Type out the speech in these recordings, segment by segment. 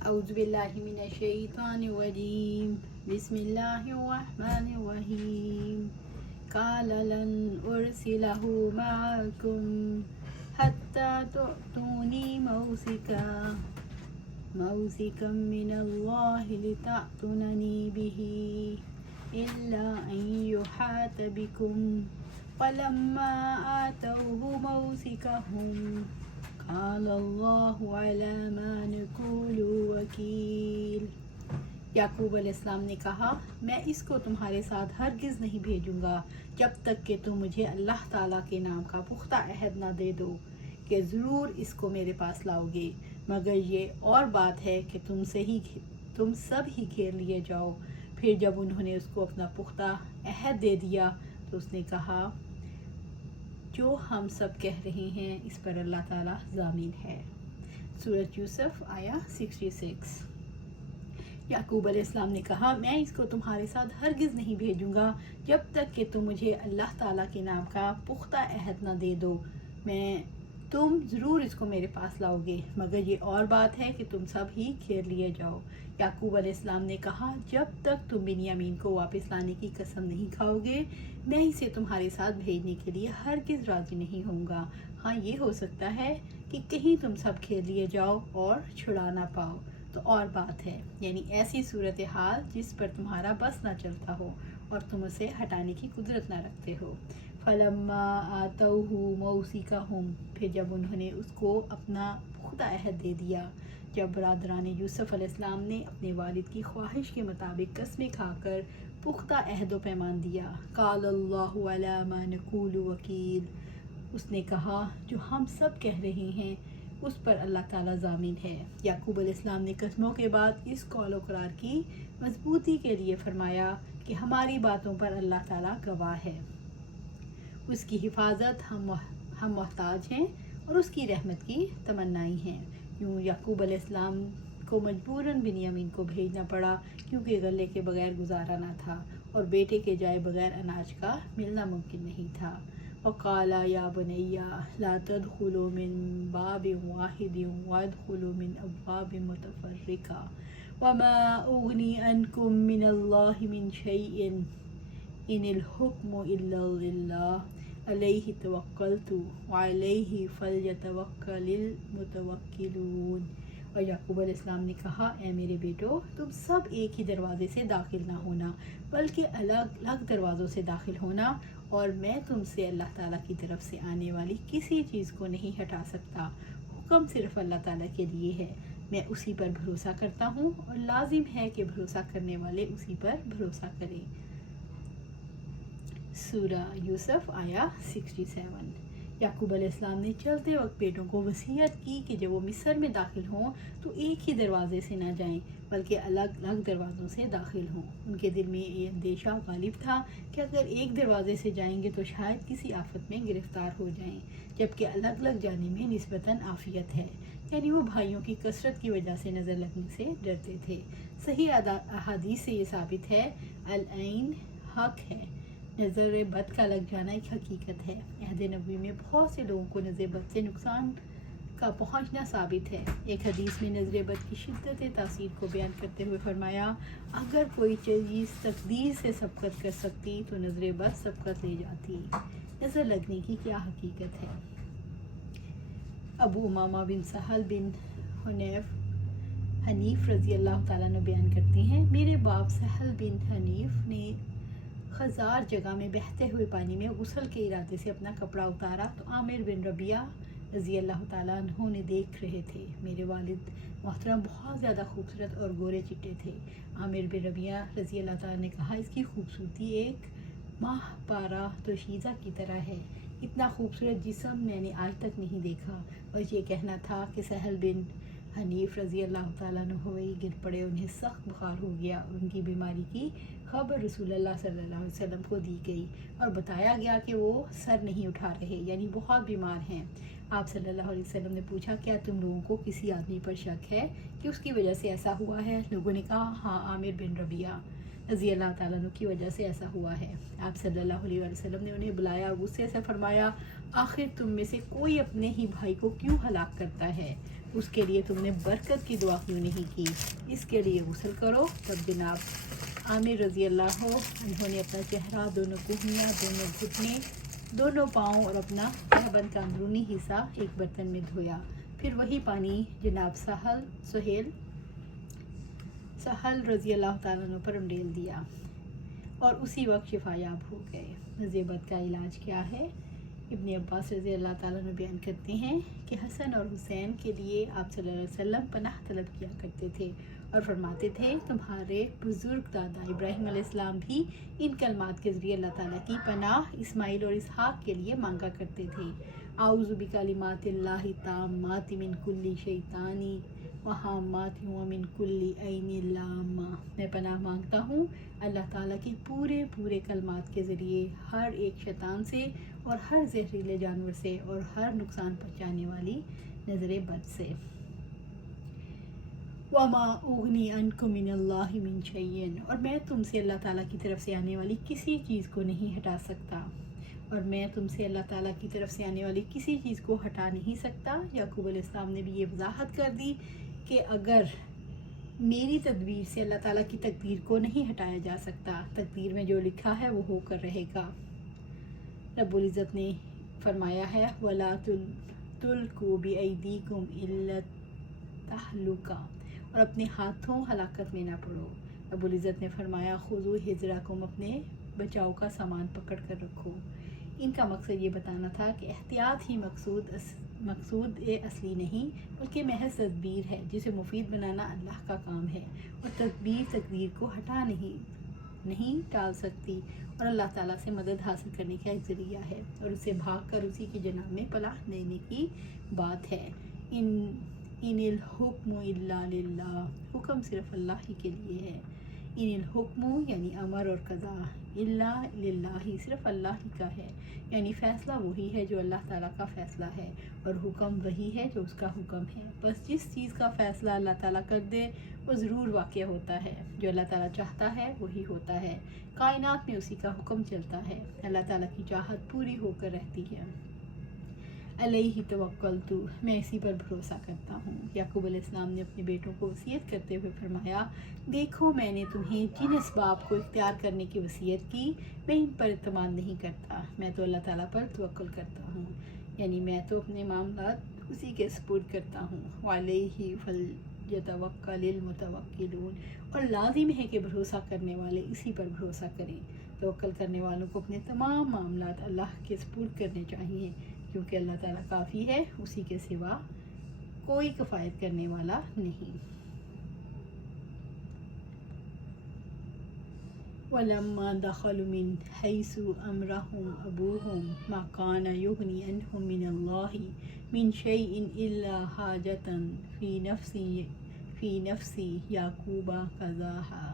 أعوذ بالله من الشيطان الرجيم بسم الله الرحمن الرحيم قال لن أرسله معكم حتى تؤتوني موثقا من الله لتأتونني به إلا أن يحاط بكم فلما آتوه موثقهم قال الله على ما نقول وکیل۔ یعقوب علیہ السلام نے کہا میں اس کو تمہارے ساتھ ہرگز نہیں بھیجوں گا جب تک کہ تم مجھے اللہ تعالیٰ کے نام کا پختہ عہد نہ دے دو کہ ضرور اس کو میرے پاس لاؤ گے، مگر یہ اور بات ہے کہ تم سب ہی گھیر لیے جاؤ۔ پھر جب انہوں نے اس کو اپنا پختہ عہد دے دیا تو اس نے کہا جو ہم سب کہہ رہے ہیں اس پر اللہ تعالیٰ ضامن ہے۔ سورۃ یوسف آیا 66۔ یعقوب علیہ السلام نے کہا میں اس کو تمہارے ساتھ ہرگز نہیں بھیجوں گا جب تک کہ تم مجھے اللہ تعالیٰ کے نام کا پختہ عہد نہ دے دو، تم ضرور اس کو میرے پاس لاؤ گے، مگر یہ اور بات ہے کہ تم سب ہی گھیر لیے جاؤ۔ یعقوب علیہ السلام نے کہا جب تک تم بنیامین کو واپس لانے کی قسم نہیں کھاؤ گے میں اسے تمہارے ساتھ بھیجنے کے لیے ہرگز راضی نہیں ہوں گا۔ ہاں یہ ہو سکتا ہے کہ کہیں تم سب گھیر لیے جاؤ اور چھڑا نہ پاؤ تو اور بات ہے، یعنی ایسی صورتحال جس پر تمہارا بس نہ چلتا ہو اور تم اسے ہٹانے کی قدرت نہ رکھتے ہو۔ فلما آتوہ موثقہم، پھر جب انہوں نے اس کو اپنا پختہ عہد دے دیا، جب برادران یوسف علیہ السلام نے اپنے والد کی خواہش کے مطابق قسمیں کھا کر پختہ عہد و پیمان دیا، قال اللہ علی ما نقول وکیل، اس نے کہا جو ہم سب کہہ رہے ہیں اس پر اللہ تعالیٰ ضامن ہے۔ یعقوب علیہ السلام نے قسموں کے بعد اس قول و قرار کی مضبوطی کے لیے فرمایا کہ ہماری باتوں پر اللہ تعالیٰ گواہ ہے، اس کی حفاظت ہم محتاج ہیں اور اس کی رحمت کی تمنائی ہیں۔ یوں یعقوب علیہ السلام کو مجبوراً بنیامین کو بھیجنا پڑا کیونکہ غلے کے بغیر گزارا نہ تھا اور بیٹے کے جائے بغیر اناج کا ملنا ممکن نہیں تھا۔ وقال یا بنی لا تدخلوا من باب واحد وادخلوا من ابواب متفرقہ وما اغنی عنکم من اللہ من شیء ان الحکم الا للہ علیہ توکلت وعلیہ فلیتوکل المتوکلون۔ اور یعقوب علیہ السلام نے کہا اے میرے بیٹو تم سب ایک ہی دروازے سے داخل نہ ہونا بلکہ الگ الگ دروازوں سے داخل ہونا، اور میں تم سے اللہ تعالیٰ کی طرف سے آنے والی کسی چیز کو نہیں ہٹا سکتا، حکم صرف اللہ تعالیٰ کے لیے ہے، میں اسی پر بھروسہ کرتا ہوں اور لازم ہے کہ بھروسہ کرنے والے اسی پر بھروسہ کریں۔ سورہ یوسف آیا 67۔ یعقوب علیہ السلام نے چلتے وقت بیٹوں کو وصیت کی کہ جب وہ مصر میں داخل ہوں تو ایک ہی دروازے سے نہ جائیں بلکہ الگ الگ دروازوں سے داخل ہوں۔ ان کے دل میں یہ اندیشہ غالب تھا کہ اگر ایک دروازے سے جائیں گے تو شاید کسی آفت میں گرفتار ہو جائیں، جبکہ الگ الگ جانے میں نسبتاً عافیت ہے، یعنی وہ بھائیوں کی کثرت کی وجہ سے نظر لگنے سے ڈرتے تھے۔ صحیح احادیث سے یہ ثابت ہے العین حق ہے، نظر بد کا لگ جانا ایک حقیقت ہے۔ عہد نبوی میں بہت سے لوگوں کو نظر بد سے نقصان کا پہنچنا ثابت ہے۔ ایک حدیث میں نظر بد کی شدت تاثیر کو بیان کرتے ہوئے فرمایا اگر کوئی چیز تقدیر سے سبقت کر سکتی تو نظر بد سبقت لے جاتی۔ نظر لگنے کی کیا حقیقت ہے؟ ابو امامہ بن سہل بن حنیف رضی اللہ تعالیٰ نے بیان کرتے ہیں میرے باپ سہل بن حنیف نے خزار جگہ میں بہتے ہوئے پانی میں غسل کے ارادے سے اپنا کپڑا اتارا تو عامر بن ربیعہ رضی اللہ تعالیٰ عنہ نے دیکھ رہے تھے۔ میرے والد محترم بہت زیادہ خوبصورت اور گورے چٹے تھے۔ عامر بن ربیعہ رضی اللہ تعالیٰ نے کہا اس کی خوبصورتی ایک ماہ پارہ دوشیزہ کی طرح ہے، اتنا خوبصورت جسم میں نے آج تک نہیں دیکھا۔ اور یہ کہنا تھا کہ سہل بن حنیف رضی اللہ تعالیٰ عنہ وہی گر پڑے، انہیں سخت بخار ہو گیا اور ان کی بیماری کی خبر رسول اللہ صلی اللہ علیہ وسلم کو دی گئی اور بتایا گیا کہ وہ سر نہیں اٹھا رہے، یعنی بہت بیمار ہیں۔ آپ صلی اللہ علیہ وسلم نے پوچھا کیا تم لوگوں کو کسی آدمی پر شک ہے کہ اس کی وجہ سے ایسا ہوا ہے؟ لوگوں نے کہا ہاں عامر بن ربیعہ رضی اللہ تعالیٰ عنہ کی وجہ سے ایسا ہوا ہے۔ آپ صلی اللہ علیہ وسلم نے انہیں بلایا، غصے سے فرمایا آخر تم میں سے کوئی اپنے ہی بھائی کو کیوں ہلاک کرتا ہے؟ اس کے لیے تم نے برکت کی دعا کیوں نہیں کی؟ اس کے لیے غسل کرو۔ تب جناب عامر رضی اللہ عنہ نے اپنا چہرہ، دونوں کہنیاں، دونوں گھٹنے، دونوں پاؤں اور اپنا تہبند کا اندرونی حصہ ایک برتن میں دھویا۔ پھر وہی پانی جناب سہل رضی اللہ تعالیٰ عنہ پر ڈیل دیا اور اسی وقت شفا یاب ہو گئے۔ نزیبت کا علاج کیا ہے؟ ابن عباس رضی اللہ تعالیٰ عنہ بیان کرتے ہیں کہ حسن اور حسین کے لیے آپ صلی اللہ علیہ وسلم پناہ طلب کیا کرتے تھے اور فرماتے تھے تمہارے بزرگ دادا ابراہیم علیہ السلام بھی ان کلمات کے ذریعے اللہ تعالیٰ کی پناہ اسماعیل اور اسحاق کے لیے مانگا کرتے تھے۔ اعوذ بکلمات اللہ التامات من کل شیطان وہامات ومن کل عین لامہ، میں پناہ مانگتا ہوں اللہ تعالیٰ کے پورے کلمات کے ذریعے ہر ایک شیطان سے اور ہر زہریلے جانور سے اور ہر نقصان پہنچانے والی نظر بد سے۔ وما اغنی عنکم من اللہ من شیء، اور میں تم سے اللہ تعالیٰ کی طرف سے آنے والی کسی چیز کو نہیں ہٹا سکتا، اور میں تم سے اللہ تعالیٰ کی طرف سے آنے والی کسی چیز کو ہٹا نہیں سکتا۔ یعقوب علیہ السلام نے بھی یہ وضاحت کر دی کہ اگر میری تدبیر سے اللہ تعالیٰ کی تقدیر کو نہیں ہٹایا جا سکتا، تقدیر میں جو لکھا ہے وہ ہو کر رہے گا۔ رب العزت نے فرمایا ہے وَلَا تُلْقُوا بِأَيْدِيكُمْ إِلَّا التَّهْلُكَةَ، اور اپنے ہاتھوں ہلاکت میں نہ پڑو۔ رب العزت نے فرمایا خُذُوا حِذْرَكُمْ، اپنے بچاؤ کا سامان پکڑ کر رکھو۔ ان کا مقصد یہ بتانا تھا کہ احتیاط ہی مقصود اصلی نہیں بلکہ محض تدبیر ہے جسے مفید بنانا اللہ کا کام ہے، اور تدبیر تقدیر کو ہٹا نہیں ٹال سکتی اور اللہ تعالیٰ سے مدد حاصل کرنے کا ایک ذریعہ ہے، اور اسے بھاگ کر اسی کی جناب میں پناہ لینے کی بات ہے۔ ان الحکم الا للہ، حکم صرف اللہ ہی کے لیے ہے۔ ان الحکم یعنی امر اور قضا، الا للہ صرف اللہ ہی کا ہے، یعنی فیصلہ وہی ہے جو اللہ تعالیٰ کا فیصلہ ہے، اور حکم وہی ہے جو اس کا حکم ہے۔ بس جس چیز کا فیصلہ اللہ تعالیٰ کر دے وہ ضرور واقع ہوتا ہے، جو اللہ تعالیٰ چاہتا ہے وہی ہوتا ہے۔ کائنات میں اسی کا حکم چلتا ہے، اللہ تعالیٰ کی چاہت پوری ہو کر رہتی ہے۔ علیہ توکلت، میں اسی پر بھروسہ کرتا ہوں۔ یعقوب علیہ السلام نے اپنے بیٹوں کو وصیت کرتے ہوئے فرمایا دیکھو میں نے تمہیں جن اسباب کو اختیار کرنے کی وصیت کی میں ان پر اعتماد نہیں کرتا، میں تو اللہ تعالیٰ پر توکل کرتا ہوں، یعنی میں تو اپنے معاملات اسی کے سپرد کرتا ہوں۔ وعلیہ فلیتوکل المتوکلون، اور لازم ہے کہ بھروسہ کرنے والے اسی پر بھروسہ کریں۔ توکل کرنے والوں کو اپنے تمام معاملات اللہ کے سپرد کرنے چاہیے، کیونکہ اللہ تعالیٰ کافی ہے، اسی کے سوا کوئی کفایت کرنے والا نہیں۔ وَلَمَّا دَخَلُوا مِنْ حَيْثُ أَمَرَهُمْ أَبُوهُمْ مَا كَانَ يُغْنِي عَنْهُمْ مِنَ اللَّهِ مِنْ شَيْءٍ إِلَّا حَاجَةً فِي نَفْسِ يَعْقُوبَ قَضَاهَا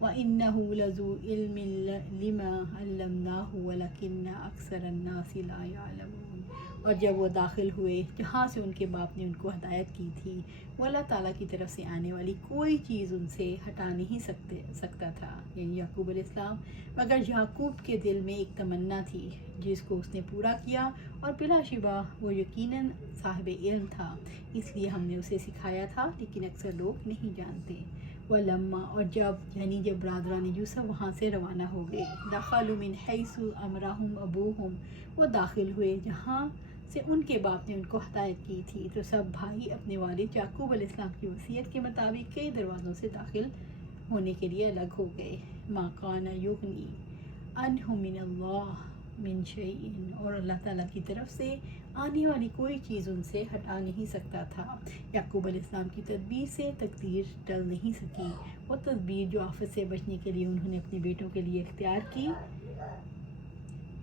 وَإِنَّهُ لَذُو عِلْمٍ لِمَا عَلَّمْنَاهُ وَلَكِنَّ أَكْثَرَ النَّاسِ لَا يَعْلَمُونَ۔ اور جب وہ داخل ہوئے جہاں سے ان کے باپ نے ان کو ہدایت کی تھی، وہ اللہ تعالیٰ کی طرف سے آنے والی کوئی چیز ان سے ہٹا نہیں سکتا تھا، یعنی یعقوب علیہ السلام، مگر یعقوب کے دل میں ایک تمنا تھی جس کو اس نے پورا کیا، اور بلا شبہ وہ یقیناً صاحب علم تھا، اس لیے ہم نے اسے سکھایا تھا، لیکن اکثر لوگ نہیں جانتے۔ وَلَمَّا، اور جب برادران یوسف وہاں سے روانہ ہو گئے، دَخَلُوا مِنْ حَيْثُ أَمَرَهُمْ أَبُوهُمْ، وہ داخل ہوئے جہاں سے ان کے باپ نے ان کو ہدایت کی تھی، تو سب بھائی اپنے والد یعقوب علیہ السلام کی وصیت کے مطابق کئی دروازوں سے داخل ہونے کے لیے الگ ہو گئے۔ مَا كَانَ يُغْنِي عَنْهُمْ مِنَ اللَّهِ مِنْ شَيْءٍ، اور اللہ تعالیٰ کی طرف سے آنے والی کوئی چیز ان سے ہٹا نہیں سکتا تھا۔ یعقوب علیہ السلام کی تدبیر سے تقدیر ٹل نہیں سکی، وہ تدبیر جو آفت سے بچنے کے لیے انہوں نے اپنے بیٹوں کے لیے اختیار کی،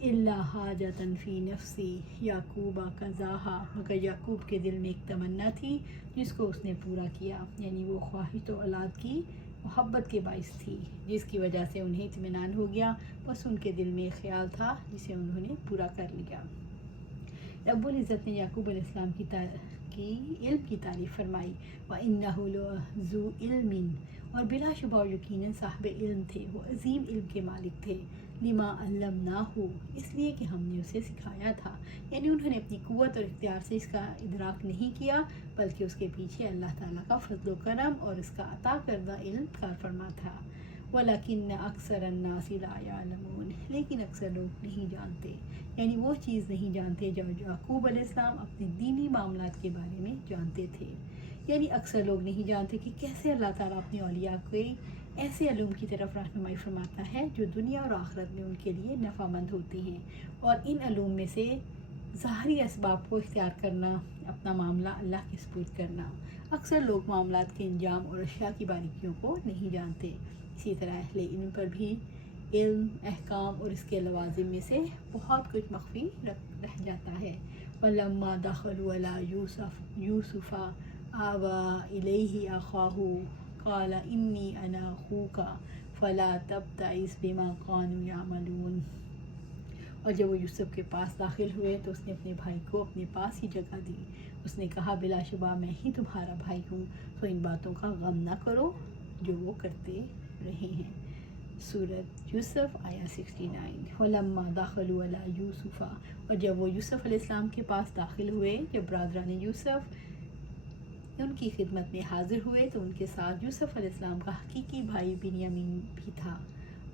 إِلَّا حَاجَةً فِي نَفْسِ يَعْقُوبَ قَضَاهَا، مگر یعقوب کے دل میں ایک تمنا تھی جس کو اس نے پورا کیا، یعنی وہ خواہش تو اولاد کی محبت کے باعث تھی جس کی وجہ سے انہیں اطمینان ہو گیا، بس ان کے دل میں ایک خیال تھا جسے انہوں نے پورا کر لیا۔ رب العزت نے یعقوب علیہ السلام کی علم کی تعریف فرمائی، وَإِنَّهُ لَذُو عِلْمٍ، اور بلا شبہ یقیناً صاحب علم تھے، وہ عظیم علم کے مالک تھے، لما علمناہ، اس لیے کہ ہم نے اسے سکھایا تھا، یعنی انہوں نے اپنی قوت اور اختیار سے اس کا ادراک نہیں کیا، بلکہ اس کے پیچھے اللہ تعالیٰ کا فضل و کرم اور اس کا عطا کردہ علم کار فرما تھا۔ وَلَكِنَّ أَكْثَرَ النَّاسِ لَا يَعْلَمُونَ، لیکن اکثر لوگ نہیں جانتے، یعنی وہ چیز نہیں جانتے جو یعقوب علیہ السلام اپنے دینی معاملات کے بارے میں جانتے تھے، یعنی اکثر لوگ نہیں جانتے کہ کیسے اللہ تعالیٰ اپنے اولیاء کو ایسے علوم کی طرف رہنمائی فرماتا ہے جو دنیا اور آخرت میں ان کے لیے نفع مند ہوتی ہیں، اور ان علوم میں سے ظاہری اسباب کو اختیار کرنا، اپنا معاملہ اللہ کے سپرد کرنا۔ اکثر لوگ معاملات کے انجام اور اشیاء کی باریکیوں کو نہیں جانتے۔ اسی طرح اہل علم پر بھی علم، احکام اور اس کے لوازم میں سے بہت کچھ مخفی رہ جاتا ہے۔ وَلَمَّا دَخَلُوا عَلَىٰ يُوسُفَ آوَىٰ إِلَيْهِ أَخَاهُ قَالَ إِنِّي أَنَا أَخُوكَ فَلَا تَبْتَئِسْ بِمَا كَانُوا يَعْمَلُونَ، اور جب وہ یوسف کے پاس داخل ہوئے تو اس نے اپنے بھائی کو اپنے پاس ہی جگہ دی۔ اس نے کہا بلا شبہ میں ہی تمہارا بھائی ہوں، تو ان باتوں کا غم نہ کرو جو وہ کرتے رہے ہیں۔ سورۃ یوسف آیا 69۔ وَلَمَّا دَخَلُوا عَلَىٰ يُوسُفَ، اور جب وہ یوسف علیہ السلام کے پاس داخل ہوئے، جب برادران یوسف ان کی خدمت میں حاضر ہوئے تو ان کے ساتھ یوسف علیہ السلام کا حقیقی بھائی بنیامین بھی تھا۔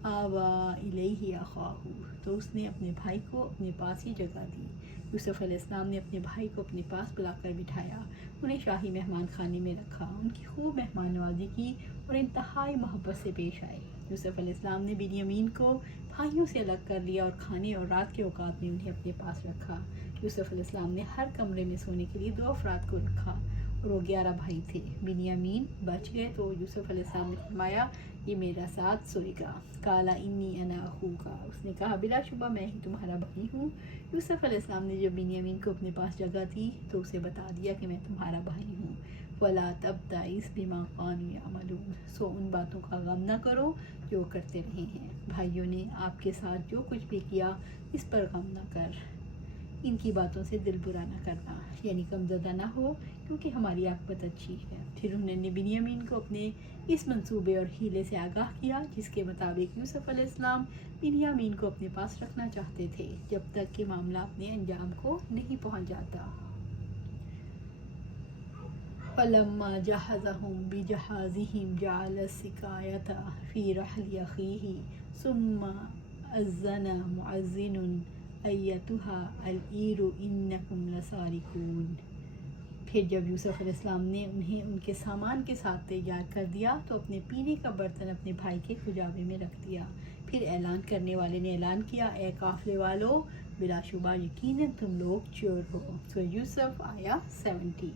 آوَىٰ إِلَيْهِ أَخَاهُ، تو اس نے اپنے بھائی کو اپنے پاس ہی جگہ دی۔ یوسف علیہ السلام نے اپنے بھائی کو اپنے پاس بلا کر بٹھایا، انہیں شاہی مہمان خانے میں رکھا، ان کی خوب مہمان نوازی کی اور انتہائی محبت سے پیش آئے۔ یوسف علیہ السلام نے بنیامین کو بھائیوں سے الگ کر لیا اور کھانے اور رات کے اوقات میں انہیں اپنے پاس رکھا۔ یوسف علیہ السلام نے ہر کمرے میں سونے کے لیے 2 افراد کو رکھا، اور وہ 11 بھائی تھے۔ بنیامین بچ گئے تو یوسف علیہ السلام نے فرمایا یہ میرا ساتھ سوئے گا۔ قال انی انا اخوک، اس نے کہا بلا شبہ میں ہی تمہارا بھائی ہوں۔ یوسف علیہ السلام نے جب بنیامین کو اپنے پاس جگہ دی تو اسے بتا دیا کہ میں تمہارا بھائی ہوں۔ ولا تبتئس بما كانوا يعملون، سو ان باتوں کا غم نہ کرو جو کرتے رہے ہیں۔ بھائیوں نے آپ کے ساتھ جو کچھ بھی کیا اس پر غم نہ کر، ان کی باتوں سے دل برا نہ کرنا، یعنی غمزدہ نہ ہو، کیونکہ ہماری عاقبت اچھی ہے۔ پھر انہوں نے بنیامین کو اپنے اس منصوبے اور ہیلے سے آگاہ کیا جس کے مطابق یوسف علیہ السلام بنیامین کو اپنے پاس رکھنا چاہتے تھے جب تک کہ معاملہ اپنے انجام کو نہیں پہنچ جاتا۔ فَلَمَّا جَهَّزَهُم بِجَهَازِهِمْ جَعَلَ السِّقَايَةَ فِي رَحْلِ أَخِيهِ ثُمَّ أَذَّنَ مُؤَذِّنٌ أَيَّتُهَا الْعِيرُ إِنَّكُمْ لَسَارِقُونَ، پھر جب یوسف علیہ السلام نے انہیں ان کے سامان کے ساتھ تیار کر دیا تو اپنے پینے کا برتن اپنے بھائی کے کجاوے میں رکھ دیا۔ پھر اعلان کرنے والے نے اعلان کیا اے قافلے والو، بلا شبہ یقیناً تم لوگ چور ہو۔ سورہ یوسف آیا 70۔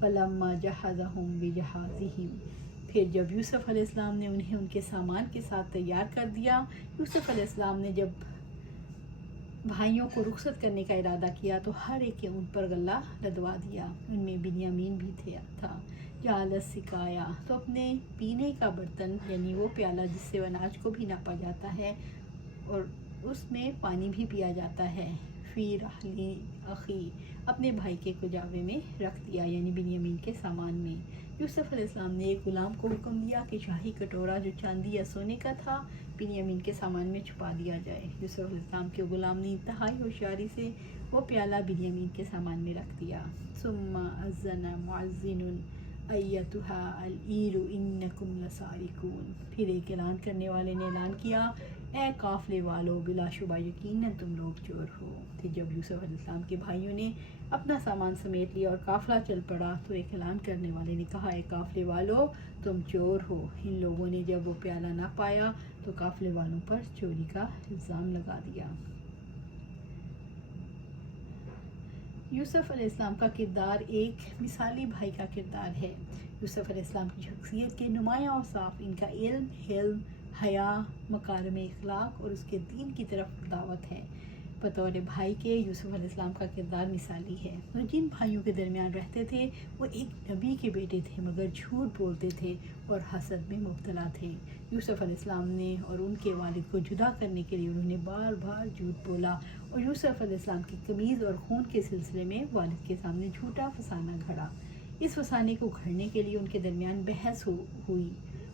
فَلَمَّا جَهَّزَهُم بِجَهَازِهِمْ، پھر جب یوسف علیہ السلام نے انہیں ان کے سامان کے ساتھ تیار کر دیا، یوسف علیہ السلام نے جب بھائیوں کو رخصت کرنے کا ارادہ کیا تو ہر ایک کے اونٹ پر غلہ لدوا دیا، ان میں بنیامین بھی تھا۔ جعل السقایا، تو اپنے پینے کا برتن، یعنی وہ پیالہ جس سے اناج کو بھی ناپا جاتا ہے اور اس میں پانی بھی پیا جاتا ہے، فی رحل اخی، اپنے بھائی کے کجاوے میں رکھ دیا، یعنی بنیامین کے سامان میں۔ یوسف علیہ السلام نے ایک غلام کو حکم دیا کہ شاہی کٹورا جو چاندی یا سونے کا تھا بنیامین کے سامان میں چھپا دیا جائے۔ یوسف علیہ السلام کے غلام نے انتہائی ہوشیاری سے وہ پیالہ بنیامین کے سامان میں رکھ دیا۔ ثم اذن مؤذن ایتها العیر انکم لسارقون، پھر ایک اعلان کرنے والے نے اعلان کیا اے قافلے والو، بلا شبہ یقیناً تم لوگ چور ہو۔ پھر جب یوسف علیہ السلام کے بھائیوں نے اپنا سامان سمیٹ لیا اور قافلہ چل پڑا تو ایک اعلان کرنے والے نے کہا اے قافلے والو تم چور ہو۔ ان لوگوں نے جب وہ پیالہ نہ پایا تو قافلے والوں پر چوری کا الزام لگا دیا۔ یوسف علیہ السلام کا کردار ایک مثالی بھائی کا کردار ہے۔ یوسف علیہ السلام کی شخصیت کے نمایاں اوصاف ان کا علم، حلم، حیا، مکارم اخلاق اور اس کے دین کی طرف دعوت ہے۔ بطور بھائی کے یوسف علیہ السلام کا کردار مثالی ہے۔ وہ جن بھائیوں کے درمیان رہتے تھے وہ ایک نبی کے بیٹے تھے مگر جھوٹ بولتے تھے اور حسد میں مبتلا تھے۔ یوسف علیہ السلام نے اور ان کے والد کو جدا کرنے کے لیے انہوں نے بار بار جھوٹ بولا اور یوسف علیہ السلام کی قمیض اور خون کے سلسلے میں والد کے سامنے جھوٹا فسانہ گھڑا۔ اس فسانے کو گھڑنے کے لیے ان کے درمیان بحث ہوئی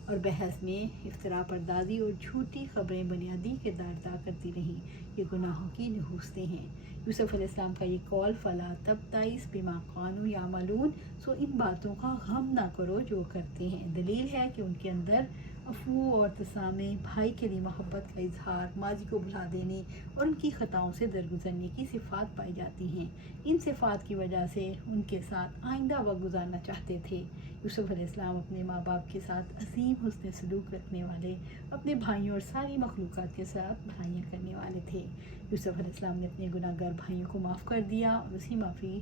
اور بحث میں اختراع پردازی اور جھوٹی خبریں بنیادی کردار ادا کرتی رہیں۔ یہ گناہوں کی نحوستیں ہیں۔ یوسف علیہ السلام کا یہ قول فلا تبتئس بما كانوا يعملون، سو ان باتوں کا غم نہ کرو جو کرتے ہیں۔ دلیل ہے کہ ان کے اندر عفو اور تسامح، بھائی کے لیے محبت کا اظہار، ماضی کو بھلا دینے اور ان کی خطاؤں سے درگزرنے کی صفات پائی جاتی ہیں۔ ان صفات کی وجہ سے ان کے ساتھ آئندہ وقت گزارنا چاہتے تھے۔ یوسف علیہ السلام اپنے ماں باپ کے ساتھ عظیم حسن سلوک رکھنے والے، اپنے بھائیوں اور ساری مخلوقات کے ساتھ بھلائیاں کرنے والے تھے۔ یوسف علیہ السلام نے اپنے گناہ گار بھائیوں کو معاف کر دیا اور اسی معافی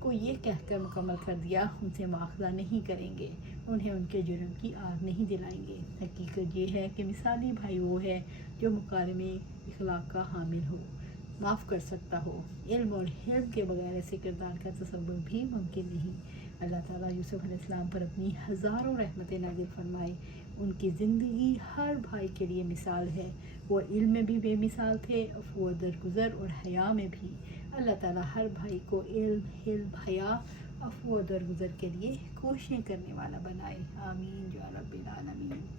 کو یہ کہہ کر مکمل کر دیا ان سے مواخذہ نہیں کریں گے، انہیں ان کے جرم کی آگ نہیں دلائیں گے۔ حقیقت یہ ہے کہ مثالی بھائی وہ ہے جو مکارم اخلاق کا حامل ہو، معاف کر سکتا ہو۔ علم اور حلم کے بغیر ایسے کردار کا تصور بھی ممکن نہیں۔ اللہ تعالیٰ یوسف علیہ السلام پر اپنی ہزاروں رحمتیں نازل فرمائے۔ ان کی زندگی ہر بھائی کے لیے مثال ہے۔ وہ علم میں بھی بے مثال تھے، عفو و درگزر اور حیا میں بھی۔ اللہ تعالیٰ ہر بھائی کو علم، حلم، حیا، عفو و درگزر کے لیے کوششیں کرنے والا بنائے۔ آمین یا رب العالمین۔